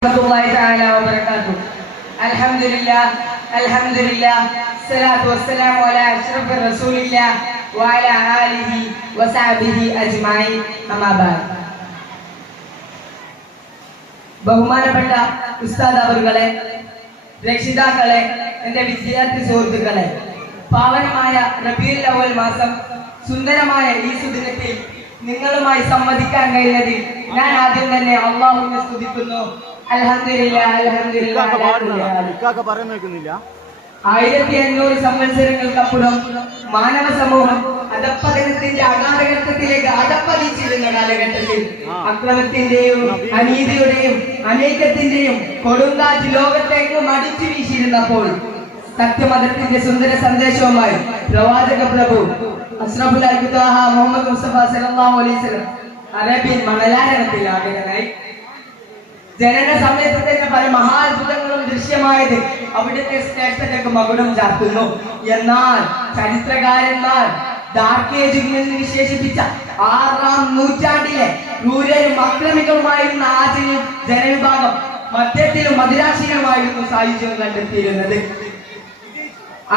warahmatullahi ta'ala wabarakatuh. Alhamdulillah, alhamdulillah, salatu wassalamu ala ashrafir rasulillah wa ala alihi wa sahbihi ajma'in. Amma ba'd. ബഹുമാനപ്പെട്ട ഉസ്താദ് അവറുകളെ, രക്ഷിതാക്കളെ, എൻ്റെ വിദ്യാർത്ഥി സുഹൃത്തുക്കളെ, പാവനമായ റബീഉൽ അവ്വൽ മാസം സുന്ദരമായ ഈ സുദിനത്തിൽ നിങ്ങളുമായി സംവദിക്കാൻ കഴിഞ്ഞതിൽ ഞാൻ ആദ്യം തന്നെ അല്ലാഹുവിനെ സ്തുതിക്കുന്നു. അൽഹംദുലില്ലാഹ്, അൽഹംദുലില്ലാഹ്. 1500 സംവത്സരങ്ങൾക്കപ്പുറം മാനവ സമൂഹം അധപ്പതനത്തിന്റെ അകാലഘട്ടത്തിലേക്ക് അധപ്പതിച്ചിരുന്ന കാലഘട്ടത്തിൽ അക്രമത്തിന്റെയും അനീതിയുടെയും അനേകത്തിന്റെയും കൊടുങ്കാറ്റ് ലോകത്തേക്കും അടിച്ചു വീശിയിരുന്നപ്പോൾ സത്യമതത്തിന്റെ സുന്ദര സന്ദേശവുമായി പ്രവാചക പ്രഭു അഷ്റഫുൽ അൽഖുദാഹ മുഹമ്മദ് മുസ്തഫ സല്ലല്ലാഹു അലൈഹി വസല്ലം അറേബ്യൻ മണലാരണ്യത്തിൽ ആഗതനായി. ജനന സമയത്ത് തന്നെ പല മഹാത്ഭുതങ്ങളും ദൃശ്യമായത് അവിടുത്തെ ശ്രേഷ്ഠതയ്ക്ക് മകുടം ചാർത്തുന്നു. എന്നാൽ ചരിത്രകാരന്മാർ ഡാർക്ക് ഏജ് എന്ന് വിശേഷിപ്പിച്ച 6-ാം നൂറ്റാണ്ടിലെ ക്രൂരരും അക്രമികളുമായിരുന്ന ആ ജനവിഭാഗം മധ്യത്തിലും മദിരാശീലമായിരുന്നു സായുജ്യം കണ്ടെത്തിയിരുന്നത്.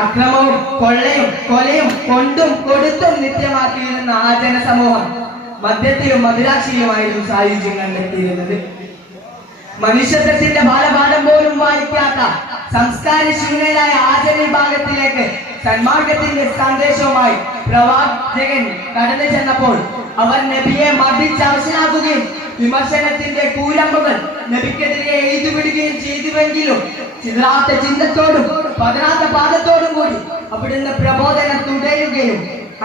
അക്രമവും കൊള്ളയും കൊലയും കൊണ്ടും കൊടുത്തും നിത്യമാക്കിയിരുന്ന ആ ജനസമൂഹം മധ്യത്തിലും മദിരാശീലമായിരുന്നു സായുജ്യം കണ്ടെത്തിയിരുന്നത്. മനുഷ്യത്വത്തിന്റെ ബാലപാഠം പോലും വായിക്കാത്ത സംസ്കാര ശൂന്യരായ ആ ജനവിഭാഗത്തിലേക്ക് സന്മാർഗത്തിന്റെ സന്ദേശവുമായി പ്രവാചകൻ കടന്നു ചെന്നപ്പോൾ അവർ നബിയെ മർദ്ദിച്ചവശനാക്കുകയും വിമർശനത്തിന്റെ കൂരമ്പുകൾ നബിക്കെതിരെ എഴുതുവിടുകയും ചെയ്തുവെങ്കിലും ചിതറാത്ത ചിന്തത്തോടും പതറാത്ത പാദത്തോടും കൂടി അവിടുന്ന് പ്രബോധനം തുടരുകയും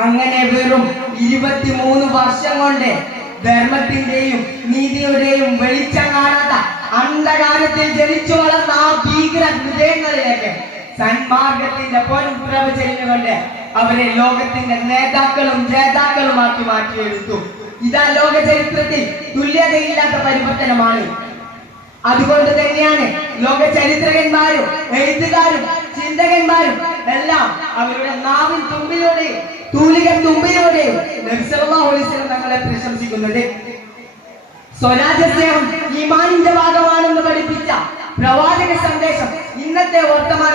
അങ്ങനെ വെറും 23 വർഷം കൊണ്ട് ധർമ്മത്തിന്റെയും നീതിയുടെയും വെളിച്ചം കാണാത്ത അന്ധകാരത്തിൽ ജനിച്ചു വളർന്ന ആ ഭീകര ഹൃദയങ്ങളിലേക്ക് സന്മാർഗത്തിന്റെ പൊൻപ്രഭ ചെല്ലുകൊണ്ട് അവരെ ലോകത്തിന്റെ നേതാക്കളും ജേതാക്കളുമാക്കി മാറ്റിയെടുത്തു. ഇതാ ലോക ചരിത്രത്തിൽ തുല്യതയില്ലാത്ത പരിവർത്തനമാണ്. അതുകൊണ്ട് തന്നെയാണ് ലോക ചരിത്രകന്മാരും എഴുത്തുകാരും ചിന്തകന്മാരും എല്ലാം അവരുടെ നാവിൻ തുമ്പിലൂടെയും തൂലിക തുമ്പിലൂടെയും നബി സല്ലല്ലാഹു അലൈഹി വസല്ലം തങ്ങളെ പ്രശംസിക്കുന്നത്. സ്വരാജ്യ സ്നേഹം ഈമാനിന്റെ ഭാഗമാണെന്ന് പഠിപ്പിച്ച പ്രവാചക സന്ദേശം ഇന്നത്തെ വർത്തമാന